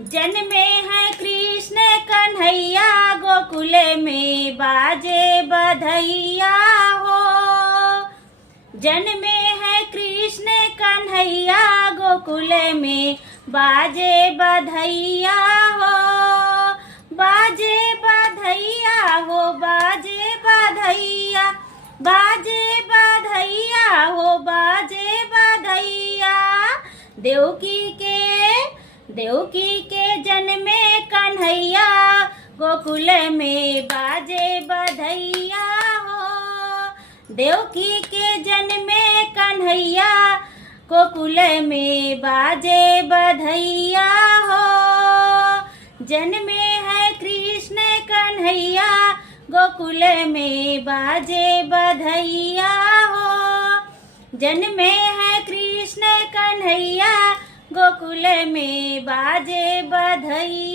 जन्मे हैं कृष्ण कन्हैया गोकुल में बाजे बधैया हो। जन्मे हैं कृष्ण कन्हैया गोकुल में बाजे बधैया हो। बाजे बधैया हो, बाजे बधैया, बाजे बधैया हो, बाजे बधैया। देवकी के जन्मे कन्हैया गोकुल में बाजे बधैया हो। देवकी के जन्मे कन्हैया गोकुल में बाजे बधैया हो। जन्मे है कृष्ण कन्हैया गोकुल में बाजे बधैया हो। जन्मे है कृष्ण कन्हैया गोकुल में बाजे बधैया।